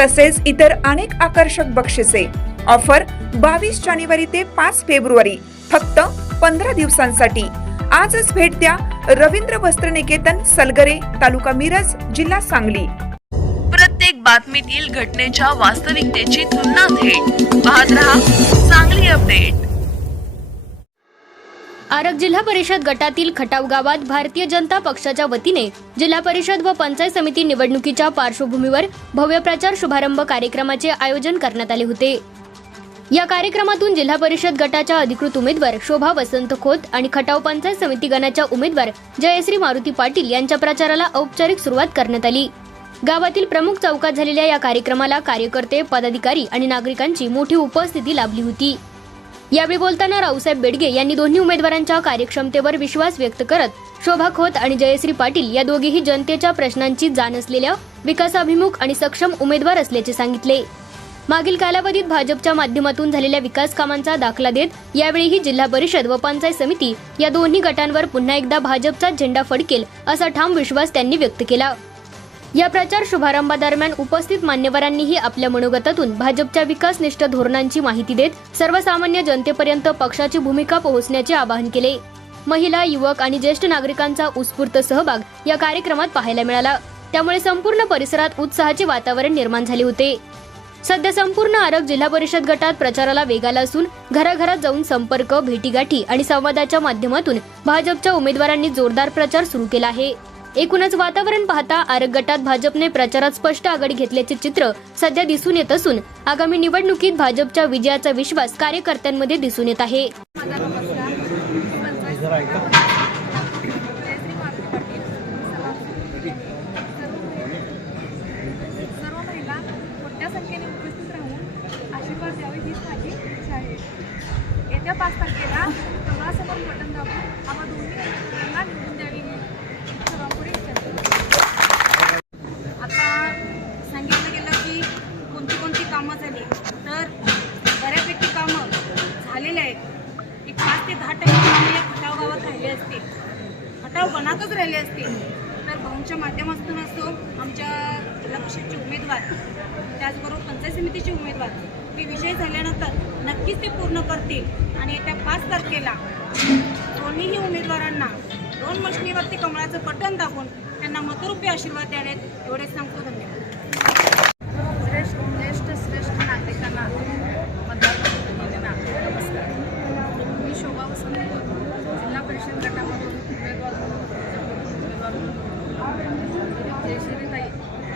तसेच इतर अनेक आकर्षक बक्षिसे. ऑफर बावीस जानेवारी ते पाच फेब्रुवारी फक्त पंधरा दिवसांसाठी. आजच भेट द्या रवींद्र वस्त्र निकेतन सलगरे तालुका मिरज जिल्हा सांगली. प्रत्येक बातमीतील घटनेच्या वास्तविकतेची तुलना थेट. पाहत रहा चांगली अपडेट. आरग जिल्हा परिषद गटातील खटाव गावात भारतीय जनता पक्षाच्या वतीने जिल्हा परिषद व पंचायत समिती निवडणुकीच्या पार्श्वभूमीवर भव्य प्रचार शुभारंभ कार्यक्रमाचे आयोजन करण्यात आले होते. या कार्यक्रमातून जिल्हा परिषद गटाच्या अधिकृत उमेदवार शोभा वसंत खोत आणि खटाव पंचायत समिती गणाच्या उमेदवार जयश्री मारुती पाटील यांच्या प्रचाराला औपचारिक सुरुवात करण्यात आली. गावातील प्रमुख चौकात झालेल्या या कार्यक्रमाला कार्यकर्ते पदाधिकारी आणि नागरिकांची मोठी उपस्थिती लाभली होती. यावेळी बोलताना रावसाहेब बेडगे यांनी दोन्ही उमेदवारांच्या कार्यक्षमतेवर विश्वास व्यक्त करत शोभा खोत आणि जयश्री पाटील या दोघेही जनतेच्या प्रश्नांची जाण असलेल्या विकासाभिमुख आणि सक्षम उमेदवार असल्याचे सांगितले. मागील कालावधीत भाजपच्या माध्यमातून झालेल्या विकास कामांचा दाखला देत यावेळीही जिल्हा परिषद व पंचायत समिती या दोन्ही गटांवर पुन्हा एकदा भाजपचा झेंडा फडकेल असा ठाम विश्वास त्यांनी व्यक्त केला. या प्रचार शुभारंभादरम्यान उपस्थित मान्यवरांनीही आपल्या मनोगतातून भाजपच्या विकासनिष्ठ धोरणांची माहिती देत सर्वसामान्य जनतेपर्यंत पक्षाची भूमिका पोहोचण्याचे आवाहन केले. महिला युवक आणि ज्येष्ठ नागरिकांचा उत्स्फूर्त सहभाग या कार्यक्रमात पाहायला मिळाला. त्यामुळे संपूर्ण परिसरात उत्साहाचे वातावरण निर्माण झाले होते. सध्या संपूर्ण आरग जिल्हा परिषद गटात प्रचाराला वेग आला असून घराघरात जाऊन संपर्क भेटीगाठी आणि संवादाच्या माध्यमातून भाजपच्या उमेदवारांनी जोरदार प्रचार सुरू केला आहे. एकूणच वातावरण पाहता आरग गटात भाजपने प्रचारात स्पष्ट आघाडी घेतल्याचे चित्र सध्या दिसून येत असून आगामी निवडणुकीत भाजपच्या विजयाचा विश्वास कार्यकर्त्यांमध्ये दिसून येत आहे. सर्व महिला झाले असतील. तर भाऊंच्या माध्यमातून असो आमच्या जिल्हा परिषदचे उमेदवार त्याचबरोबर पंचायत समितीचे उमेदवार हे विजय झाल्यानंतर नक्कीच ते पूर्ण करतील. आणि येत्या पाच तारखेला दोन्हीही उमेदवारांना दोन मशनीवरती कमळाचं बटन दाखवून त्यांना मतरूपी आशीर्वाद द्यावेत. एवढेच सांगतो धन्यवाद श्रेष्ठ ज्येष्ठ श्रेष्ठ नागरिकांना मतदारसंघांना नमस्कार मी शोभा वसंत जिल्हा परिषद गटामधून उमेदवार म्हणून उमेदवार म्हणून जयश्रीताई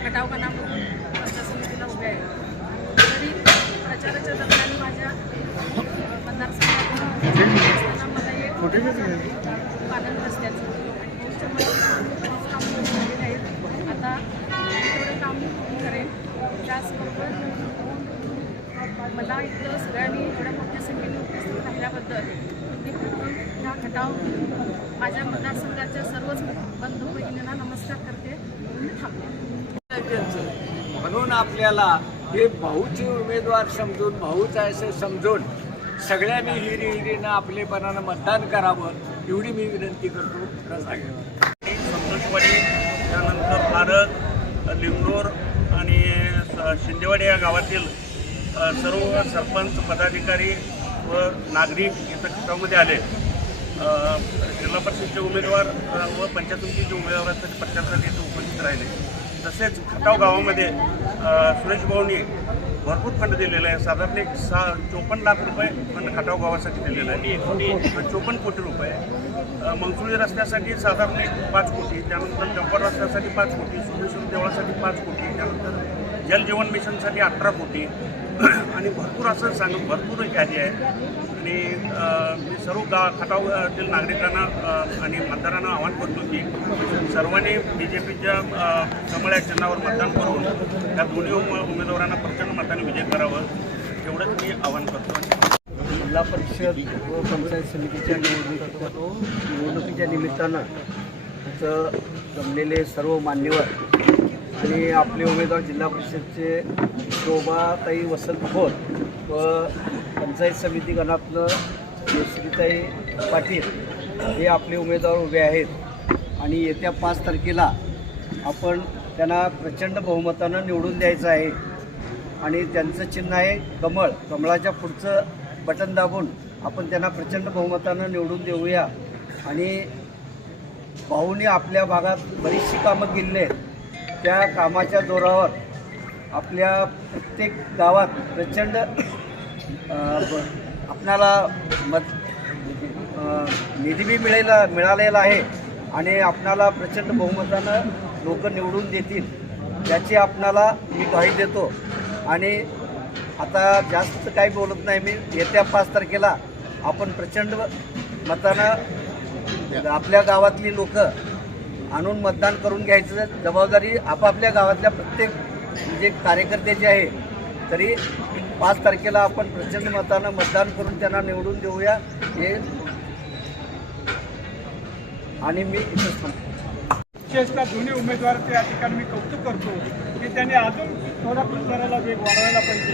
खटावकणामधून पंचायत समितीला उभे आहे तरी प्रचाराच्या दरम्यान माझ्या मतदारसंघातून मला एक मला खूप कामं झालेली आहेत. आता थोडं काम करेन. त्याचबरोबर मला इथं सगळ्यांनी एवढ्या मोठ्या संख्येने उपस्थित राहिल्याबद्दल खटाव माझ्या मतदारसंघाच्या सर्वच बंधू भगिनींना नमस्कार करते. मी म्हणून आपल्याला हे भाऊचे उमेदवार समजून भाऊच आहे असं समजून सगळ्यांनी हिरी हिरीनं आपलेपणानं मतदान करावं एवढी मी विनंती करतो. संतोषवाडी त्यानंतर भारत लिंगरोर आणि शिंदेवाडी या गावातील सर्व सरपंच पदाधिकारी व नागरिक इथं खटावमध्ये आले. जिल्हा परिषदचे उमेदवार अ, व पंचायत समितीचे उमेदवारांसाठी प्रचारासाठी इथे उपस्थित राहिले. तसेच खटाव गावामध्ये सुरेश भाऊंनी भरपूर फंड दिलेला आहे साधारण एक सा चोपन्न लाख रुपये फंड खटाव गावासाठी दिलेला आहे चोपन्न कोटी रुपये. मंगसुळी रस्त्यासाठी साधारण एक पाच कोटी त्यानंतर चंपा रस्त्यासाठी पाच कोटी सोमेश्वर देवळासाठी पाच कोटी त्यानंतर जलजीवन मिशनसाठी अठरा कोटी. आणि भरपूर असं सांग भरपूर यादी आहे. आणि सर्व गा खटावतील नागरिकांना आणि मतदारांना आवाहन करतो की सर्वांनी बी जे पीच्या कमळ्या चिन्हावर मतदान करून या दोन्ही उमेदवारांना प्रचंड मताने विजय करावं मी आवाहन करतो. जिल्हा परिषद व पंचायत समितीच्या निवडणुकीच्या निवडणुकीच्या निमित्तानं तिथं जमलेले सर्व मान्यवर आणि आपले उमेदवार जिल्हा परिषदचे शोभाताई वसंत खोत व पंचायत समिती गणातलं श्रीताई पाटील हे आपले उमेदवार उभे आहेत. आणि येत्या पाच तारखेला आपण त्यांना प्रचंड बहुमतानं निवडून द्यायचं आहे. आणि त्यांचं चिन्ह आहे कमळ. कमळाच्या पुढचं बटन दाबून आपण त्यांना प्रचंड बहुमतानं निवडून देऊया. आणि भाऊने आपल्या भागात बरीचशी कामं केली आहेत. त्या कामाच्या जोरावर आपल्या प्रत्येक गावात प्रचंड ब- आपणाला मत निधीबी निधी मिळेला मिळालेला आहे आणि आपणाला प्रचंड बहुमतानं लोक निवडून देतील याची आपणाला मी ग्वाही देतो. आणि आता जास्त काही बोलत नाही मी येत्या पाच तारखेला आपण प्रचंड मतानं आपल्या गावातली लोक आणून मतदान करून घ्यायचं जबाबदारी आपापल्या गावातल्या प्रत्येक म्हणजे जे कार्यकर्ते जे आहे. तरी पाच तारखेला आपण प्रचंड मतानं मतदान करून त्यांना निवडून देऊया. हे आणि मी इथंच म्हणतो विशेषतः दोन्ही उमेदवाराचे या ठिकाणी मी कौतुक करतो की त्यांनी अजून थोडा प्रचाराला वेग वाढवायला पाहिजे.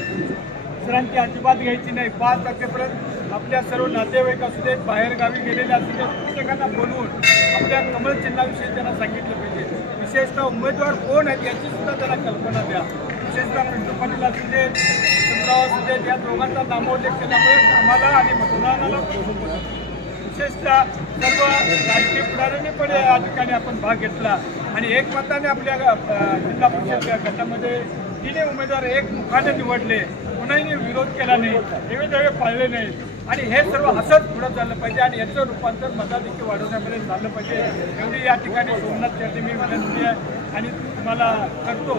दुसऱ्यांची अजिबात घ्यायची नाही. पाच तारखेपर्यंत आपल्या सर्व नातेवाईक असू देत बाहेरगावी गेलेले असू देत पुस्तकांना बोलवून आपल्या कमळ चिन्हाविषयी त्यांना सांगितलं पाहिजे. विशेषतः उमेदवार कोण आहेत याची सुद्धा त्यांना कल्पना द्या. विशेषतः पिंटू पाटील असू देत वसंतराव असू देत या दोघांचा नामोल्लेख केल्यामुळे आम्हाला आणि मतदानाला विशेषतः सर्व राजकीय पुढाऱ्यांनी पण या ठिकाणी आपण भाग घेतला. आणि एक मताने आपल्या जिल्हा परिषद गटामध्ये तिन्ही उमेदवार एक मुखाने निवडले. कोणाही विरोध केला नाही. देवे देवे पाळले नाहीत आणि हे सर्व असंच पुढे चाललं पाहिजे आणि याचं रूपांतर मताधिक्य वाढवण्यामध्ये झालं पाहिजे. एवढी या ठिकाणी सोमनाथ चर्चे मी विनंती आहे आणि तुम्हाला करतो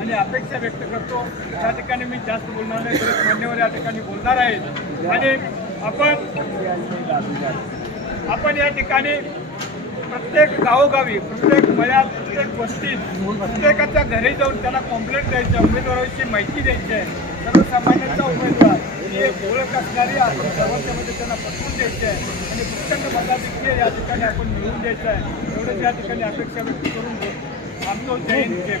आणि अपेक्षा व्यक्त करतो. त्या ठिकाणी मी जास्त बोलणार नाही तर मान्यवर या ठिकाणी बोलणार आहेत आणि आपण आपण या ठिकाणी प्रत्येक गावोगावी प्रत्येक मळ्यात प्रत्येक वस्तीत प्रत्येकाच्या घरी जाऊन त्याला कॉम्प्लेंट द्यायचं उमेदवाराविषयी माहिती द्यायची आहे. सर्वसामान्यांचा उमेदवार ही एक ओळख असणारी आपण सर्वांच्यामध्ये त्यांना पटवून द्यायची आहे आणि प्रचंड मताधिक्य या ठिकाणी आपण मिळवून द्यायचं आहे. एवढंच या ठिकाणी अपेक्षा व्यक्त करून आमचं जय हिंद जय